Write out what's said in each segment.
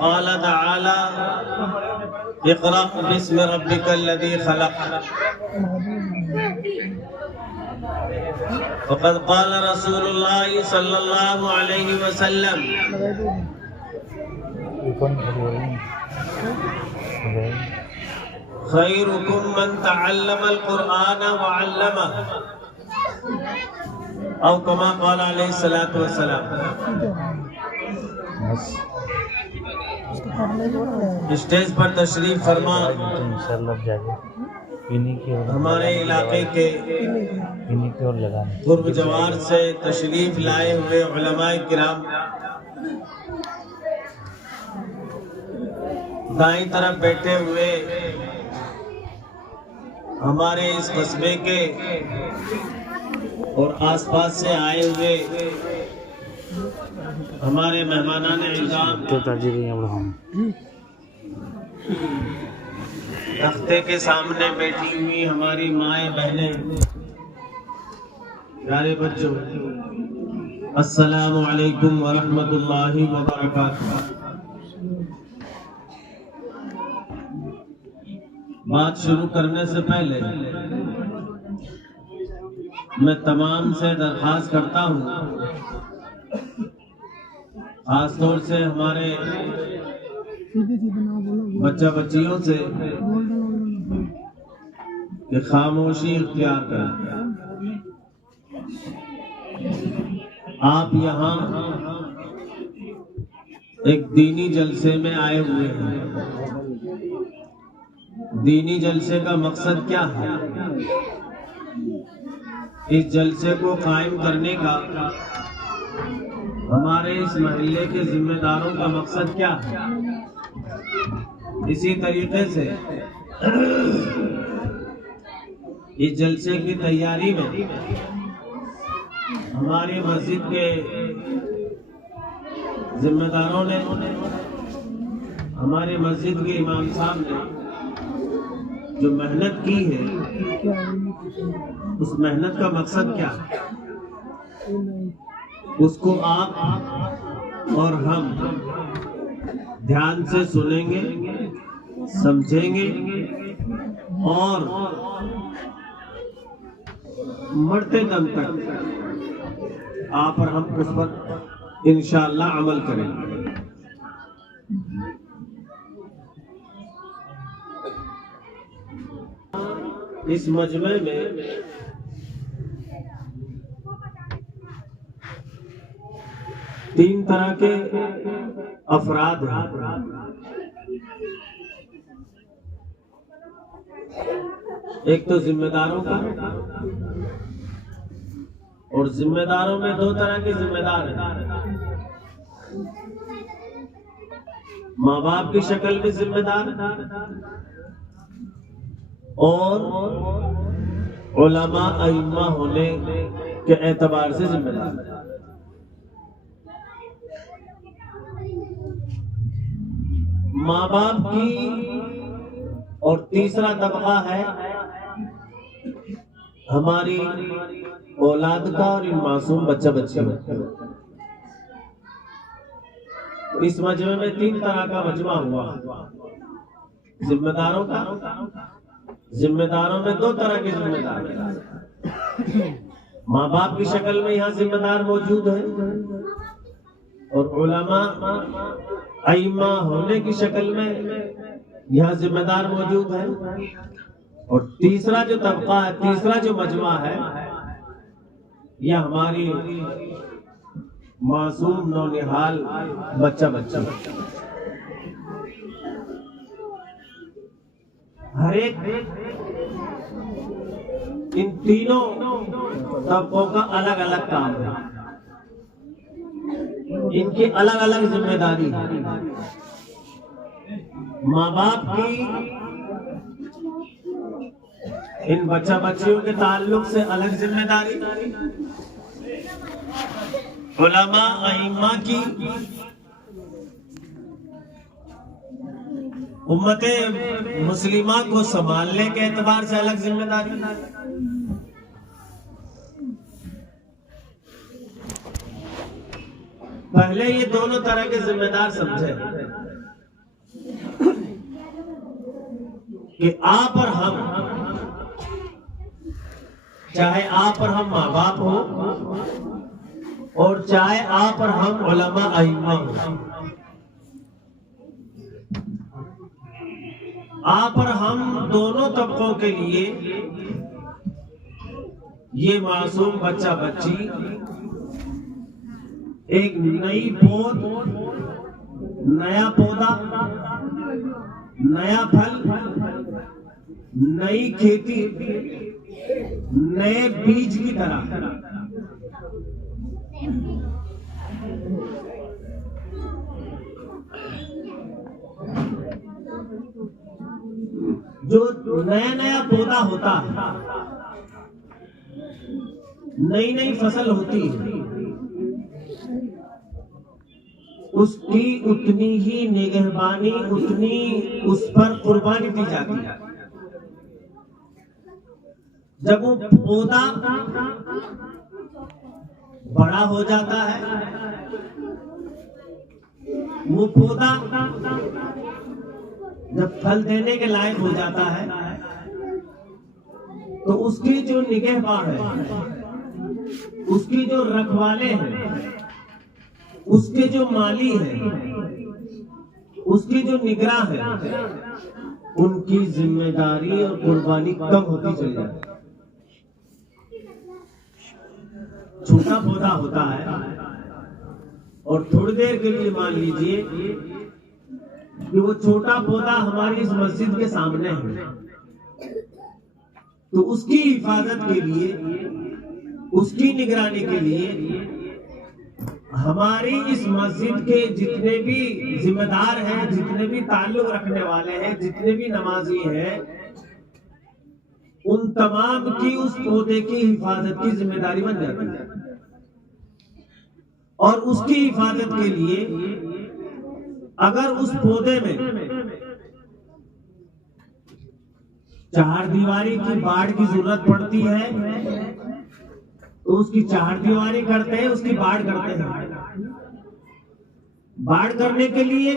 क़ाल तआला इक़रा बिस्मि रब्बिकल्लज़ी ख़लक़ वक़द क़ाल रसूलुल्लाह सल्लल्लाहु अलैहि वसल्लम खैरुकुम मन तअल्लमल क़ुरआन व अल्लमह औ कमा क़ाल अलैहि सलातु वस्सलाम। स्टेज पर तशरीफ फरमा हमारे इलाके के पूर्व जवार से तशरीफ लाए हुए उलमाए किराम, दाईं तरफ बैठे हुए हमारे इस कस्बे के और आसपास से आए हुए हमारे मेहमानान इल्जाम, तख्ते के सामने बैठी हुई हमारी माएँ बहनें, प्यारे बच्चों, अस्सलामु अलैकुम व रहमतुल्लाहि व बरकातुहू। बात शुरू करने से पहले मैं तमाम से दरख्वास्त करता हूँ, खासतौर से हमारे बच्चा बच्चियों से, कि खामोशी इख्तियार करें। आप यहाँ एक दीनी जलसे में आए हुए हैं। दीनी जलसे का मकसद क्या है? इस जलसे को कायम करने का हमारे इस महल्ले के जिम्मेदारों का मकसद क्या है? इसी तरीके से इस जलसे की तैयारी में हमारी मस्जिद के जिम्मेदारों ने, हमारे मस्जिद के इमाम साहब ने जो मेहनत की है, उस मेहनत का मकसद क्या है? उसको आप और हम ध्यान से सुनेंगे, समझेंगे और मरते दम तक आप और हम उस पर इंशाअल्लाह अमल करेंगे। इस मजमे में तीन तरह के अफराद हैं। एक तो जिम्मेदारों का, और जिम्मेदारों में दो तरह के जिम्मेदार हैं। माँ बाप की शक्ल में जिम्मेदार और उलमा अइम्मा होने के एतबार से जिम्मेदार। माँ बाप की और तीसरा तबका है हमारी औलाद का और इन मासूम बच्चा बच्चियों का। तो इस मजमे में तीन तरह का मजमा हुआ। जिम्मेदारों का, जिम्मेदारों में दो तरह के जिम्मेदार हैं। माँ बाप की शक्ल में यहाँ जिम्मेदार मौजूद है और उलमा अइम्मा होने की शक्ल में यहाँ जिम्मेदार मौजूद है। और तीसरा जो तबका है, तीसरा जो मजमा है, यह हमारी मासूम नौनिहाल बच्चा बच्चा हर एक इन तीनों तबकों का अलग अलग काम है, इनकी अलग अलग जिम्मेदारी है। माँ बाप की इन बच्चा बच्चियों के ताल्लुक से अलग जिम्मेदारी, उलमा अइम्मा की उम्मते मुस्लिमा को संभालने के एतबार से अलग जिम्मेदारी। पहले ये दोनों तरह के जिम्मेदार समझे, कि आप और हम, चाहे आप और हम माँ बाप हो और चाहे आप और हम उलमा अइम्मा हो, आप और हम दोनों तबकों के लिए ये मासूम बच्चा बच्ची एक नई पौध, नया पौधा, नया फल, नई खेती, नए बीज की तरह जो नया नया पौधा होता है, नई नई फसल होती है, उसकी उतनी ही निगहबानी, उतनी उस पर कुर्बानी दी जाती है। जब वो पौधा बड़ा हो जाता है, वो पौधा जब फल देने के लायक हो जाता है, तो उसकी जो निगहबान है, उसकी जो रखवाले हैं, उसके जो माली हैं, उसकी जो निगरां है, उनकी जिम्मेदारी और कुर्बानी कम होती चली जाती है। छोटा पौधा होता है और थोड़ी देर के लिए मान लीजिए कि वो छोटा पौधा हमारी इस मस्जिद के सामने है, तो उसकी हिफाजत के लिए, उसकी निगरानी के लिए हमारी इस मस्जिद के जितने भी जिम्मेदार हैं, जितने भी ताल्लुक रखने वाले हैं, जितने भी नमाजी हैं, उन तमाम की उस पौधे की हिफाजत की जिम्मेदारी बन जाती है। और उसकी हिफाजत के लिए अगर उस पौधे में चार दीवारी की बाड़ की जरूरत पड़ती है, तो उसकी चार दीवारी करते हैं, उसकी बाड़ करते हैं। बाड़ करने के लिए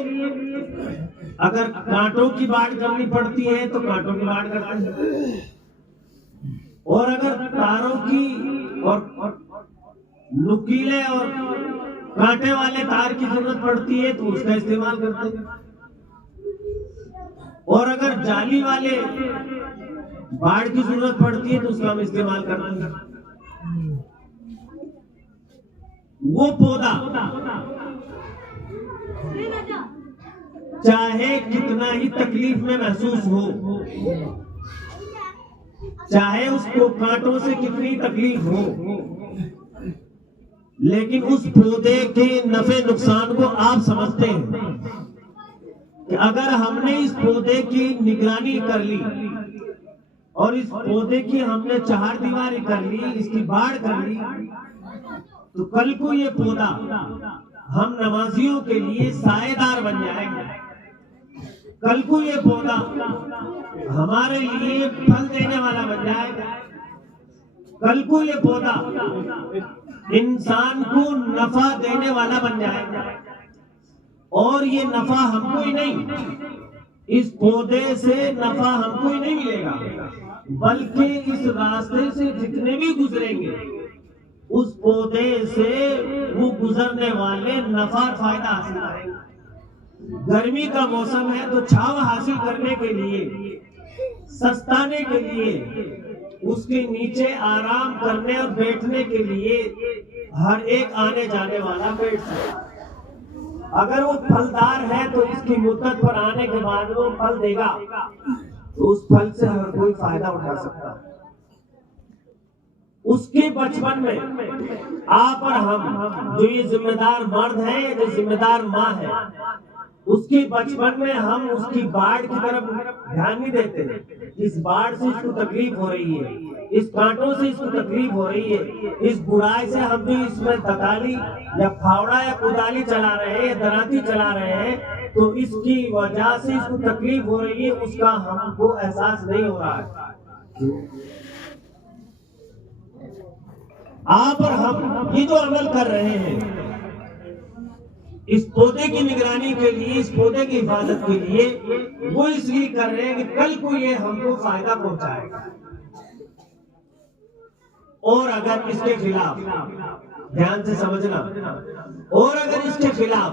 अगर कांटों की बाड़ करनी पड़ती है तो कांटों की बाड़ करते हैं, और अगर तारों की और नुकीले और कांटे वाले तार की जरूरत पड़ती है तो उसका इस्तेमाल करते हैं, और अगर जाली वाले बाड़ की जरूरत पड़ती है तो उसका हम इस्तेमाल करते हैं। वो पौधा चाहे कितना ही तकलीफ में महसूस हो, चाहे उसको कांटों से कितनी तकलीफ हो, लेकिन उस पौधे के नफे नुकसान को आप समझते हैं कि अगर हमने इस पौधे की निगरानी कर ली और इस पौधे की हमने चार दीवारी कर ली, इसकी बाड़ कर ली, तो कल को ये पौधा हम नमाजियों के लिए साएदार बन जाएगा। कल को ये पौधा हमारे लिए फल देने वाला बन जाएगा। कल को ये पौधा इंसान को नफा देने वाला बन जाएगा। और ये नफा हमको ही नहीं, इस पौधे से नफा हमको ही नहीं मिलेगा, बल्कि इस रास्ते से जितने भी गुजरेंगे उस पौधे से वो गुजरने वाले नफा फायदा हासिल करेंगे। गर्मी का मौसम है तो छाव हासिल करने के लिए, सस्ताने के लिए, उसके नीचे आराम करने और बैठने के लिए हर एक आने जाने वाला बैठ सकता। अगर वो फलदार है तो इसकी मुद्दत पर आने के बाद वो फल देगा, तो उस फल से हर कोई फायदा उठा सकता है। उसके बचपन में आप और हम, जो ये जिम्मेदार मर्द है या जो जिम्मेदार माँ है, उसके बचपन में हम उसकी बाढ़ की तरफ ध्यान नहीं देते। इस बाढ़ से इसको तकलीफ हो रही है, इस कांटों से इसको तकलीफ हो रही है, इस बुराई से हम भी इसमें दताली या फावड़ा या कुदाली चला रहे हैं या दराती चला रहे हैं, तो इसकी वजह से इसको तकलीफ हो रही है, उसका हमको एहसास नहीं हो रहा है। आप और हम ये जो अमल कर रहे हैं, इस पौधे की निगरानी के लिए, इस पौधे की हिफाजत के लिए वो इसलिए कर रहे हैं कि कल को ये हमको फायदा पहुंचाएगा। और अगर इसके खिलाफ, ध्यान से समझना, और अगर इसके खिलाफ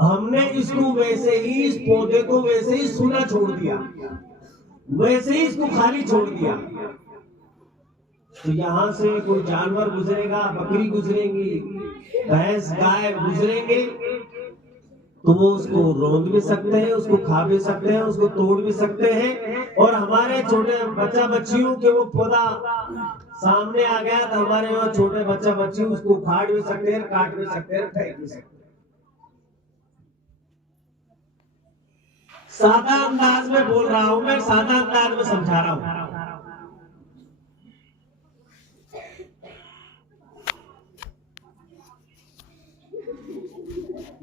हमने इसको वैसे ही, इस पौधे को वैसे ही सूना छोड़ दिया, वैसे ही इसको खाली छोड़ दिया, तो यहां से कोई जानवर गुजरेगा, बकरी गुजरेगी, भैंस गाय गुजरेंगे, तो वो उसको रौंद भी सकते हैं, उसको खा भी सकते हैं, उसको तोड़ भी सकते हैं। और हमारे छोटे बच्चा बच्चियों के वो पौधा सामने आ गया तो हमारे वो छोटे बच्चा बच्ची उसको फाड़ भी सकते हैं, काट भी सकते हैं, फेंक भी सकते हैं। सादा अंदाज में बोल रहा हूं मैं, सादा अंदाज में समझा रहा हूं।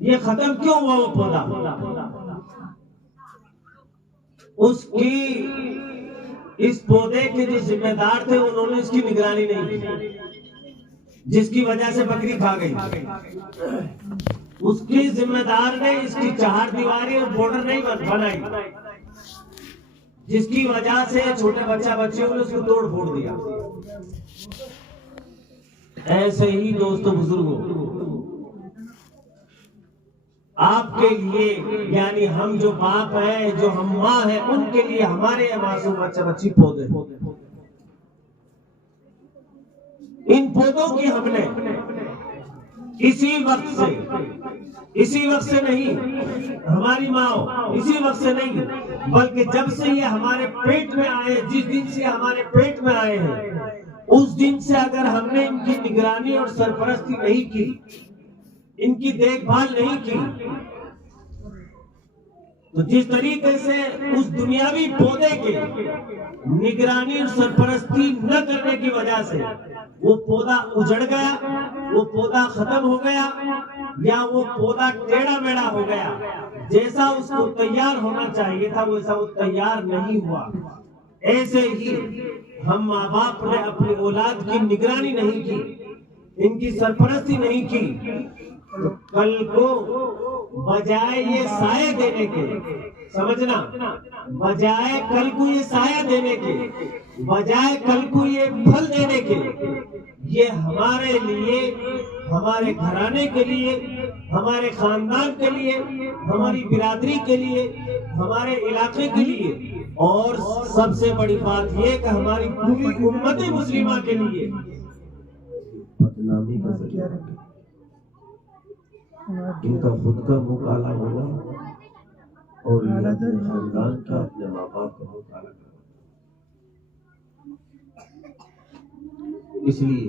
ये खत्म क्यों हुआ वो पौधा? उसकी, इस पौधे के जो जिम्मेदार थे उन्होंने इसकी निगरानी नहीं की, जिसकी वजह से बकरी खा गई। उसकी जिम्मेदार ने इसकी चार दीवारी और बॉर्डर नहीं बनाई, जिसकी वजह से छोटे बच्चा बच्चियों ने उसको तोड़ फोड़ दिया। ऐसे ही दोस्तों बुजुर्गों, आपके लिए, यानी हम जो बाप हैं, जो हम माँ हैं, उनके लिए हमारे मासूम बच्चा बच्ची पौधे, इन पौधों की हमने इसी वक्त से नहीं, हमारी माँ इसी वक्त से नहीं, बल्कि जब से ये हमारे पेट में आए, जिस दिन से हमारे पेट में आए हैं, उस दिन से अगर हमने इनकी निगरानी और सरपरस्ती नहीं की, इनकी देखभाल नहीं की, तो जिस तरीके से उस दुनियावी पौधे के निगरानी और सरपरस्ती न करने की वजह से वो पौधा उजड़ गया, वो पौधा खत्म हो गया, या वो पौधा टेढ़ा मेढ़ा हो गया, जैसा उसको तैयार होना चाहिए था वैसा वो तैयार नहीं हुआ, ऐसे ही हम माँ बाप ने अपनी औलाद की निगरानी नहीं की, इनकी सरपरस्ती नहीं की, तो कल को बजाय ये साया देने के, समझना, बजाय कल को ये साया देने के, बजाय कल को ये फल देने के, ये हमारे लिए, हमारे घराने के लिए, हमारे खानदान के लिए, हमारी बिरादरी के लिए, हमारे इलाके के लिए, और सबसे बड़ी बात ये कि हमारी पूरी उम्मत मुस्लिमा के लिए बदनामी का जरिया है। इनका खुद का मुंह काला होगा और खानदान का, अपने माँ बाप का मुंह काला करना। इसलिए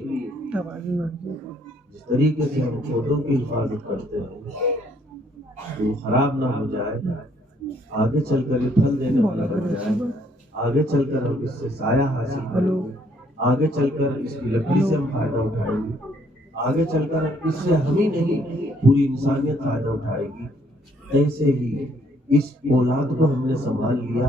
जिस तरीके से हम पौधों की हिफाजत करते हैं, वो खराब ना हो जाए, आगे चलकर ये फल देने वाला बन जाए, आगे चलकर हम इससे साया हासिल करेंगे, आगे चलकर इसकी लकड़ी से हम फायदा उठाएंगे, आगे चलकर इससे हम ही नहीं पूरी इंसानियत फायदा उठाएगी। ऐसे ही इस औलाद को हमने संभाल लिया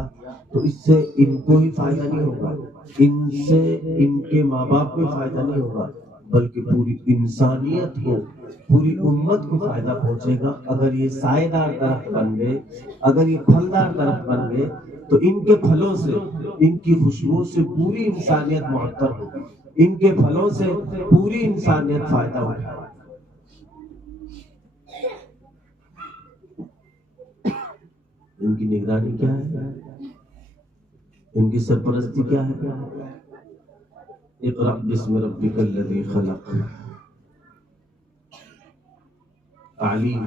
तो इससे इनको ही फायदा नहीं होगा, इनसे इनके माँ बाप को फायदा नहीं होगा, बल्कि पूरी इंसानियत को, पूरी उम्मत को फायदा पहुंचेगा। अगर ये सायेदार दरख्त बन गए, अगर ये फलदार दरख्त बन गए, तो इनके फलों से, इनकी खुशबू से पूरी इंसानियत मुअत्तर होगी, इनके फलों से पूरी इंसानियत फायदा उठाए। इनकी निगरानी क्या है, इनकी सरपरस्ती क्या है? इक़रा बिस्मि रब्बिकल लज़ी खलक़। तालीम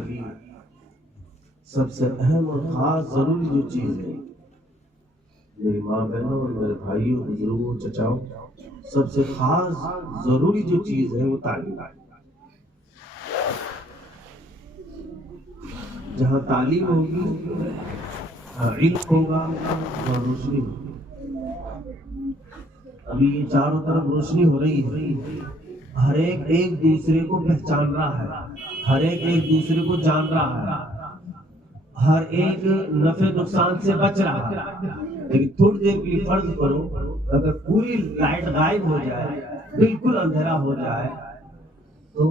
सबसे अहम और खास जरूरी जो चीज है, मेरी माँ बहनों और मेरे भाइयों, बुजुर्गों, चचाओं, सबसे खास जरूरी जो चीज है वो तालीम है। जहाँ तालीम होगी, इल्म होगा, वहाँ रोशनी होगी। अभी ये चारों तरफ रोशनी हो रही है, हर एक एक दूसरे को पहचान रहा है, हर एक एक दूसरे को जान रहा है, हर एक नफे नुकसान से बच रहा है। लेकिन थोड़ी देर के लिए फर्ज करो, अगर पूरी लाइट गायब हो जाए, बिल्कुल अंधेरा हो जाए, तो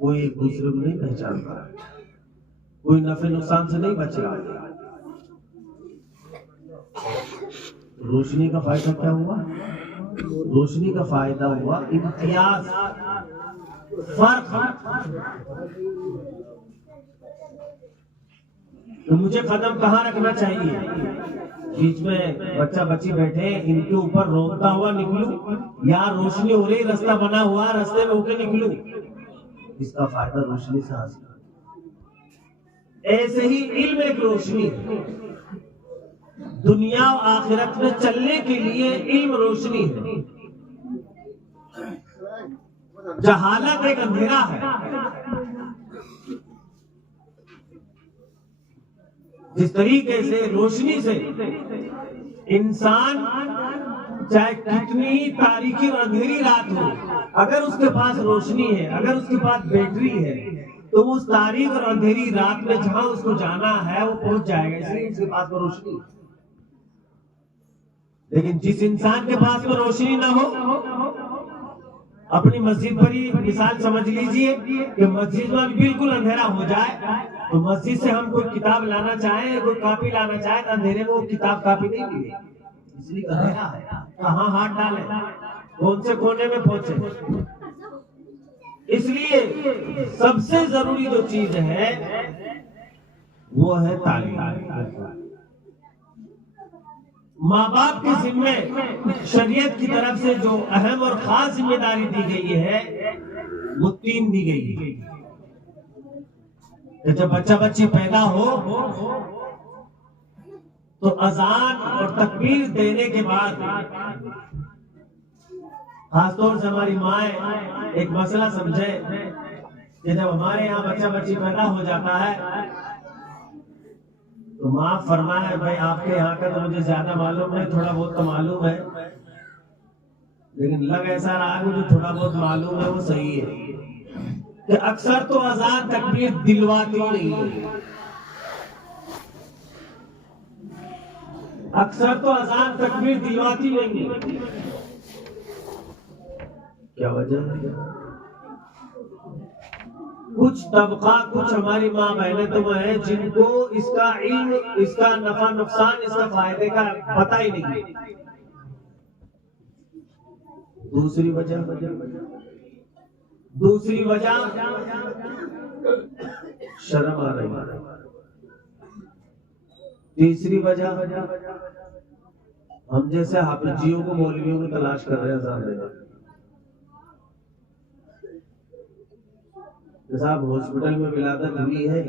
कोई एक दूसरे को नहीं पहचानता, कोई नफे नुकसान से नहीं बच रहा। रोशनी का फायदा क्या हुआ? रोशनी का फायदा हुआ इम्तियाज, फर्क। तो मुझे कदम कहाँ रखना चाहिए? बीच में बच्चा बच्ची बैठे, इनके ऊपर रोकता हुआ निकलूं या रोशनी हो रही, रास्ता बना हुआ, रास्ते में होके निकलूं? इसका फायदा रोशनी से हासिल। ऐसे ही इल्म एक रोशनी है। दुनिया और आखिरत में चलने के लिए इल्म रोशनी है। जहालत एक अंधेरा है। जिस तरीके से रोशनी से इंसान चाहे कितनी ही तारीकी और अंधेरी रात हो, अगर उसके पास रोशनी है, अगर उसके पास बैटरी है, तो वो उस तारीख और अंधेरी रात में जहां उसको जाना है वो पहुंच जाएगा, इसलिए उसके पास में रोशनी है। लेकिन जिस इंसान के पास में रोशनी ना हो, अपनी मस्जिद पर ही मिसाल समझ लीजिए कि मस्जिद में बिल्कुल अंधेरा हो जाए, तो मस्जिद से हम कोई किताब लाना चाहें, कोई कॉपी लाना चाहे, तो अंधेरे में वो किताब कॉपी नहीं मिलेगी, इसलिए अंधेरा है। कहाँ हाथ डालें, कौन से कोने में पहुंचे? इसलिए सबसे जरूरी जो चीज है वो है तालीम। माँ बाप के जिम्मे शरीयत की तरफ से जो अहम और खास जिम्मेदारी दी गई है वो 3 दी गई है। कि जब बच्चा बच्ची पैदा हो तो अजान और तकबीर देने के बाद, खासतौर से हमारी माए एक मसला समझे कि जब हमारे यहाँ बच्चा बच्ची पैदा हो जाता है तो माँ फरमाए, भाई आपके यहाँ का तो मुझे ज्यादा मालूम है, थोड़ा बहुत तो मालूम है, लेकिन लग ऐसा रहा है मुझे थोड़ा बहुत मालूम है वो सही है कि अक्सर तो अजान तकबीर दिलवाती नहीं है। अक्सर तो अजान तकबीर दिलवाती नहीं है। क्या वजह है? कुछ तबका, कुछ हमारी माँ बहनें तो है जिनको इसका इल्म, इसका नफा नुकसान, इसका फायदे का पता ही नहीं। दूसरी वजह शर्म आ रही है। तीसरी वजह हम जैसे हाफिजियों को, मौलवियों को तलाश कर रहे हैं अज़ान देने। साहब हॉस्पिटल में विलादत हुई है,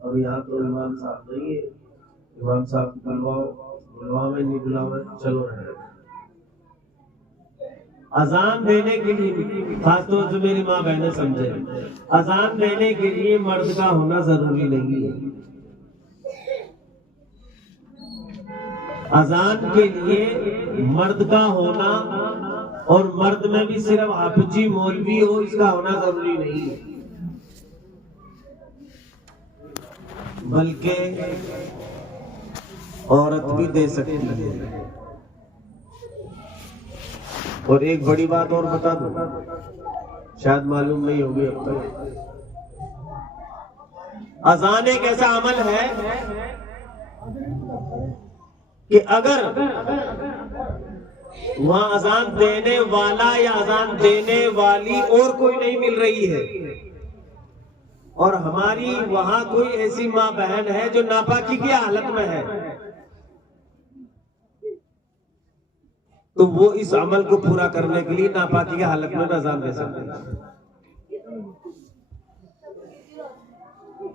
अब यहाँ तो इमाम साहब नहीं है, इमाम साहब बुलवाओ, बुलवावे नहीं बुलावे, चलो रहे। अजान देने के लिए, खासतौर से मेरी माँ बहनें समझे, अजान देने के लिए मर्द का होना जरूरी नहीं है। अजान के लिए मर्द का होना, और मर्द में भी सिर्फ हाफिजी मौलवी हो, इसका होना जरूरी नहीं है, बल्कि औरत भी दे सकती है। और एक बड़ी बात और बता दूं, शायद मालूम नहीं होगी अब तक, अजान एक ऐसा अमल है कि अगर वहां अजान देने वाला या अजान देने वाली और कोई नहीं मिल रही है, और हमारी वहां कोई ऐसी माँ बहन है जो नापाकी की हालत में है, तो वो इस अमल को पूरा करने के लिए नापाकी की हालत में अजान दे सकते हैं।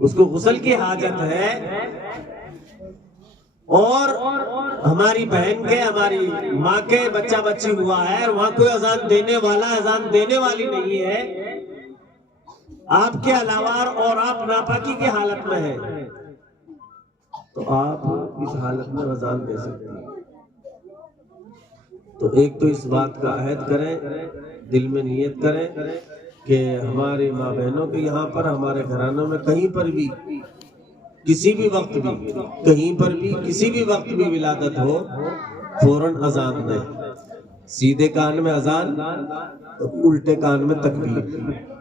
उसको गुस्ल की हाजत है, और हमारी बहन के, हमारी माँ के बच्चा बच्ची हुआ है, और वहां कोई अजान देने वाला, अजान देने वाली नहीं है आपके अलावा, और आप नापाकी की हालत में हैं, तो आप इस हालत में अजान दे सकते हैं। तो एक तो इस बात का अहद करें, दिल में नियत करें कि हमारे माँ बहनों के यहाँ पर, हमारे घरानों में कहीं पर भी, किसी भी वक्त भी, कहीं पर भी, किसी भी वक्त भी विलादत हो, फौरन अजान दें। सीधे कान में अजान, तो उल्टे कान में तकबीर।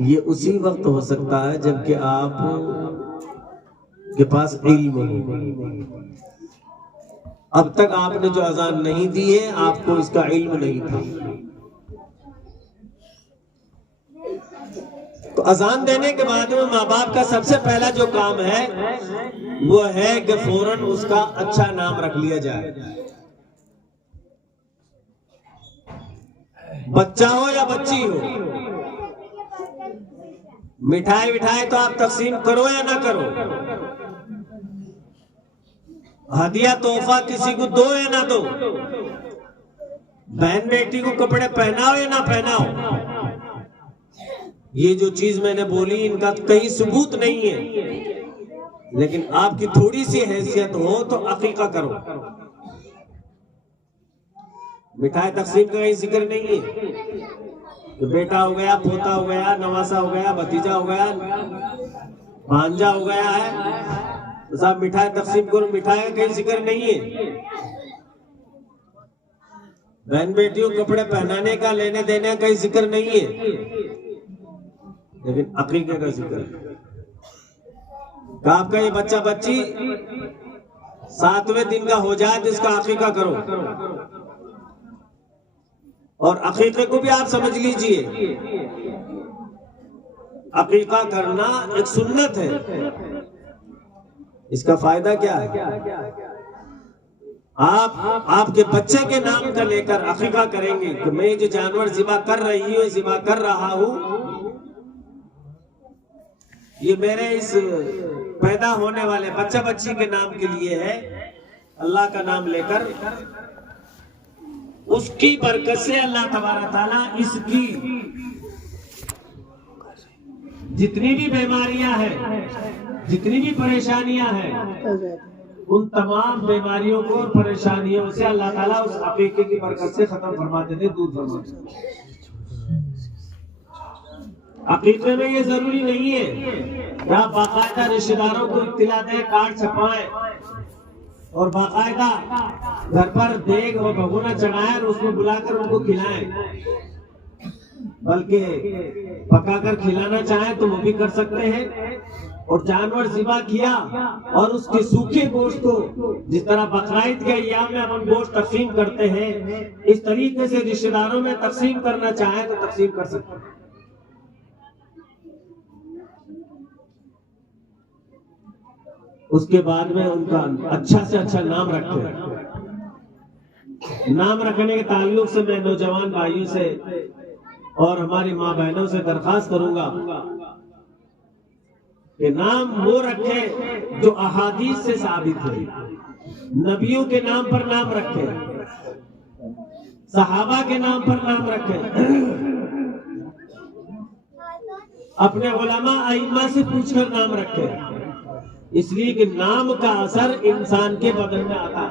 ये उसी वक्त हो सकता है जबकि आप के पास इल्म हो। अब तक आपने जो अजान नहीं दी है, आपको इसका इल्म नहीं था। तो अजान देने के बाद में माँ बाप का सबसे पहला जो काम है वो है कि फौरन उसका अच्छा नाम रख लिया जाए। बच्चा हो या बच्ची हो, मिठाई विठाई तो आप तकसीम करो या ना करो, हदिया तोहफा किसी को दो या ना दो, बहन बेटी को कपड़े पहनाओ या ना पहनाओ, ये जो चीज मैंने बोली इनका कहीं सबूत नहीं है, लेकिन आपकी थोड़ी सी हैसियत हो तो अकीका करो। मिठाई तकसीम का कहीं जिक्र नहीं है। तो बेटा हो गया, पोता हो गया, नवासा हो गया, भतीजा हो गया, भांजा हो गया है, तो साहब मिठाई तकसीम करो, मिठाई का कहीं जिक्र नहीं है। बहन बेटियों कपड़े पहनाने का, लेने देने का कहीं जिक्र नहीं है, लेकिन अकीके का जिक्र है। आपका ये बच्चा बच्ची 7वें दिन का हो जाए तो इसका अकीका करो। और अकीके को भी आप समझ लीजिए, अकीका करना एक सुन्नत है। इसका फायदा क्या है? आप आपके बच्चे के नाम का लेकर अकीका करेंगे कि मैं जो जानवर ज़िबा कर रही हूँ, ज़िबा कर रहा हूँ, ये मेरे इस पैदा होने वाले बच्चा बच्ची के नाम के लिए है। अल्लाह का नाम लेकर उसकी बरकत से अल्लाह तबारक ताला इसकी जितनी भी बीमारियां हैं, जितनी भी परेशानियां हैं, उन तमाम बीमारियों को और परेशानियों से अल्लाह ताला उस अकीके की बरकत से खत्म फरमा देते, दूर फरमा देते। अकीके में ये जरूरी नहीं है कि आप बाकायदा रिश्तेदारों को इत्तिला दें, कार्ड छपाएं और बाकायदा घर पर देग और भगोना चढ़ाएं और उसमें बुलाकर उनको खिलाएं, बल्कि पकाकर खिलाना चाहें तो वो भी कर सकते हैं। और जानवर ज़िबा किया और उसके सूखे गोश्त को जिस तरह बकरीद के अय्याम में हम गोश्त तकसीम करते हैं, इस तरीके से रिश्तेदारों में तकसीम करना चाहें तो तकसीम कर सकते हैं। उसके बाद में उनका अच्छा से अच्छा नाम रखें। नाम रखने के ताल्लुक से मैं नौजवान भाइयों से और हमारी माँ बहनों से दरखास्त करूंगा कि नाम वो रखें जो अहादीस से साबित है। नबियों के नाम पर नाम रखें, सहाबा के नाम पर नाम रखें, अपने उलमा अइम्मा से पूछकर नाम रखें, इसलिए कि नाम का असर इंसान के बदन में आता है।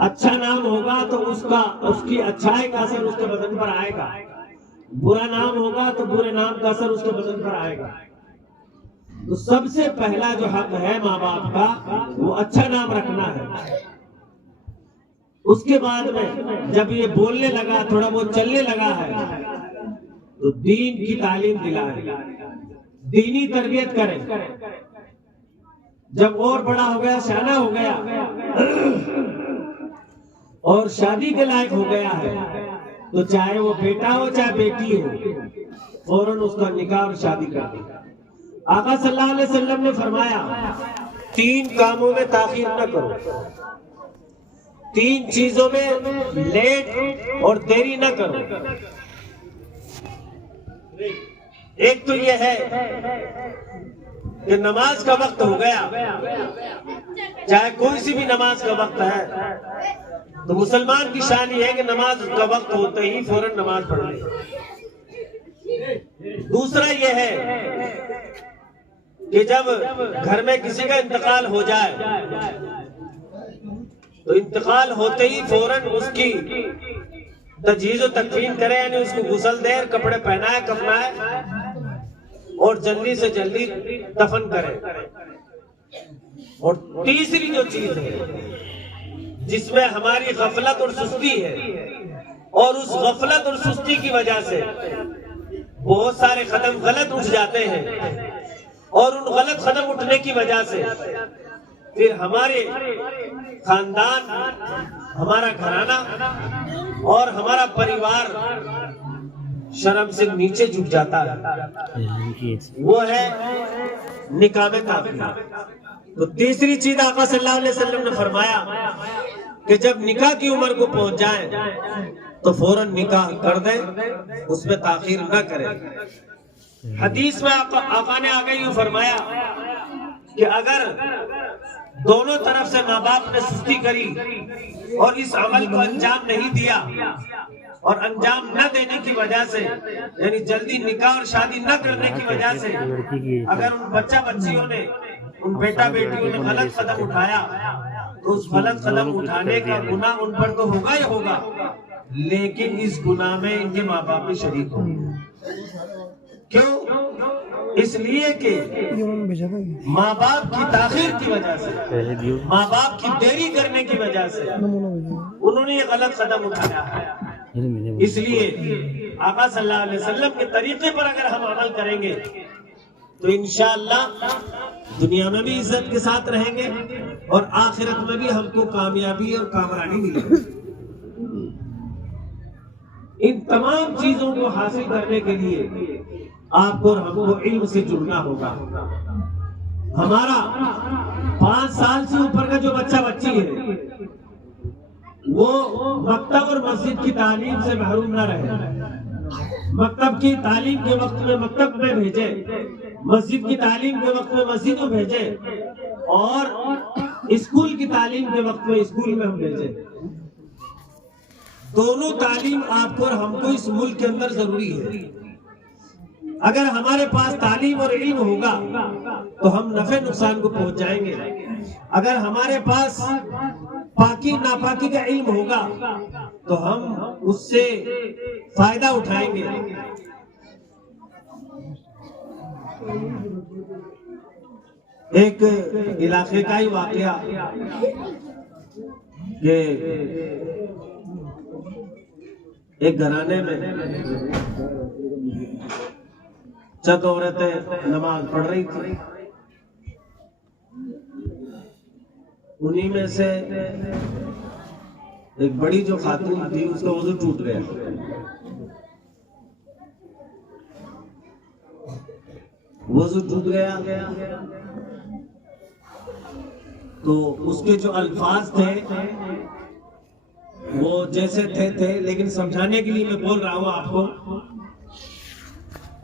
अच्छा नाम होगा तो उसकी अच्छाई का असर उसके बदन पर आएगा, बुरा नाम होगा तो बुरे नाम का असर उसके बदन पर आएगा। तो सबसे पहला जो हक है माँ बाप का वो अच्छा नाम रखना है। उसके बाद में जब ये बोलने लगा, थोड़ा बहुत चलने लगा है, तो दीन की तालीम दिलाएं, दीनी तरबियत करें। जब और बड़ा हो गया, शाना हो गया और शादी के लायक हो गया है, तो चाहे वो बेटा हो चाहे बेटी हो, फौरन उसका निकाह और शादी कर दे। आका सल्लल्लाहु अलैहि वसल्लम ने फरमाया 3 कामों में ताखीर न करो, 3 चीजों में लेट और देरी न करो। एक तो यह है कि नमाज का वक्त हो गया, चाहे कोई सी भी नमाज का वक्त है, तो मुसलमान की शान ये है कि नमाज का वक्त होते ही फौरन नमाज पढ़ ले। दूसरा यह है कि जब घर में किसी का इंतकाल हो जाए तो इंतकाल होते ही फौरन उसकी तजहीज़ और तकफीन करे, यानी उसको गुस्ल दे, कपड़े पहनाए, कफनाए और जल्दी से जल्दी दफन करें। और तीसरी जो चीज है जिसमें हमारी गफलत और सुस्ती है, और उस गफलत और सुस्ती की वजह से बहुत सारे कदम गलत उठ जाते हैं और उन गलत कदम उठने की वजह से फिर हमारे खानदान, हमारा घराना और हमारा परिवार शर्म से नीचे झुक जाता है। वो है निकाह में ताख़ीर। तो तीसरी चीज आका सल्लल्लाहु अलैहि वसल्लम ने फरमाया कि जब निकाह की उम्र को पहुंच जाए तो फौरन निकाह कर दें, उसमें ताख़ीर न करें। हदीस में आका ने आगे यूं फरमाया कि अगर दोनों तरफ से माँ बाप ने सुस्ती करी और इस अमल को अंजाम नहीं दिया और अंजाम न देने की वजह से, यानी जल्दी निकाह और शादी न करने की वजह से अगर उन बच्चा बच्चियों ने, उन बेटा बेटियों ने गलत कदम उठाया तो उस गलत कदम उठाने का गुनाह उन पर तो होगा ही होगा, लेकिन इस गुनाह में इनके माँ बाप भी शरीक होंगे। क्यों? इसलिए कि माँ बाप की ताख़ीर की वजह से, माँ बाप की देरी करने की वजह से उन्होंने ये गलत कदम उठाया है। इसलिए आका सल्लल्लाहु अलैहि वसल्लम के तरीके पर अगर हम अमल करेंगे तो इंशाअल्लाह दुनिया में भी इज्जत के साथ रहेंगे और आखिरत में भी हमको कामयाबी और कामरानी मिलेगी। इन तमाम चीजों को हासिल करने के लिए आपको और हमको इल्म से जुड़ना होगा। हमारा 5 साल से ऊपर का जो बच्चा बच्ची है वो मकतब और मस्जिद की तालीम से महरूम न रहे। मकतब की तालीम के वक्त में मकतब में भेजे, मस्जिद की तालीम के वक्त में मस्जिद में भेजे और स्कूल की तालीम के वक्त में स्कूल में हम भेजे। दोनों तालीम आपको और हमको इस मुल्क के अंदर जरूरी है। अगर हमारे पास तालीम और इल्म होगा तो हम नफे नुकसान को पहुंच जाएंगे। अगर हमारे पास पाकी नापाकी का इल्म होगा तो हम उससे फायदा उठाएंगे। एक इलाके का ही वाकया कि एक घराने में चंद औरतें नमाज पढ़ रही थी। उन्हीं में से एक बड़ी जो खातून थी उसका वजू टूट गया। वजू टूट गया तो उसके जो अल्फाज थे वो जैसे थे, लेकिन समझाने के लिए मैं बोल रहा हूं आपको।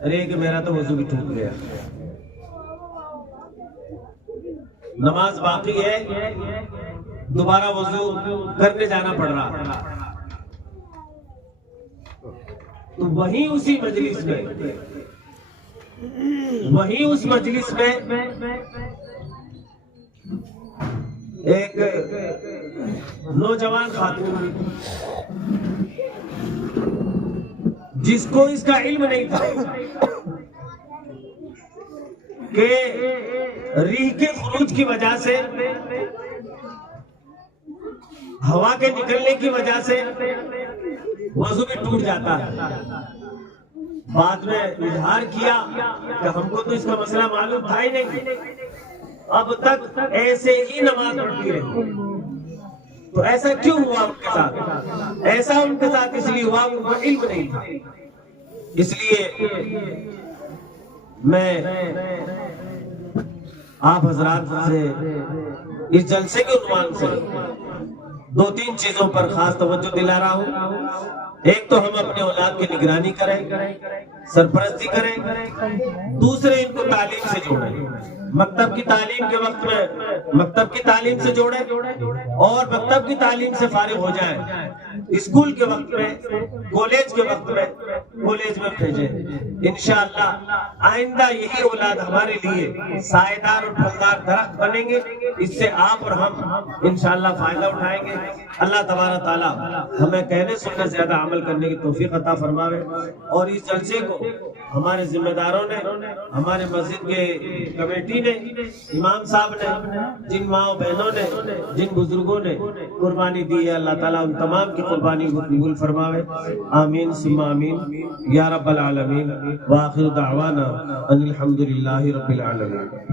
अरे कि मेरा तो वजू भी टूट गया, नमाज बाकी है, दोबारा वजू करने जाना पड़ रहा। तो वहीं उसी मजलिस में, वहीं उस मजलिस में एक नौजवान खातून जिसको इसका इल्म नहीं था कि रीह के खुरूज की वजह से, हवा के निकलने की वजह से वजू भी टूट जाता है। बाद में इजहार किया कि हमको तो इसका मसला मालूम था ही नहीं, अब तक ऐसे ही नमाज पढ़ती रही। तो ऐसा क्यों हुआ उनके साथ? ऐसा उनके साथ इसलिए हुआ उनको इल्म नहीं था। इसलिए मैं आप हजरात से इस जलसे के उन्वान से 2-3 चीजों पर खास तवज्जो दिला रहा हूँ। एक तो हम अपने औलाद की निगरानी करें, सरपरस्ती करें। दूसरे, इनको तालीम से जोड़ें। मकतब की तालीम के वक्त में मकतब की तालीम से जोड़ें और मकतब की तालीम से फारिग हो जाएं। स्कूल के वक्त में, कॉलेज के वक्त में कॉलेज में भेजें। इंशाअल्लाह आइंदा यही औलाद हमारे लिए साएदार और फलदार दरख्त बनेंगे। इससे आप और हम इंशाअल्लाह फायदा उठाएंगे। अल्लाह तबारक ताला हमें कहने सुनने से ज्यादा अमल करने की तौफीक अता फरमावे और इस जलसे को हमारे जिम्मेदारों ने, हमारे मस्जिद के कमेटी ने, इमाम साहब ने, जिन माओ बहनों ने, जिन बुजुर्गों ने कुर्बानी दी है, अल्लाह ताला उन तमाम की कुर्बानी को कबूल फरमावे। आमीन सुम्मा आमीन या रब्बल आलमीन। व आखिर दावाना अनिल हम्दुलिल्लाहि रब्बिल आलमीन।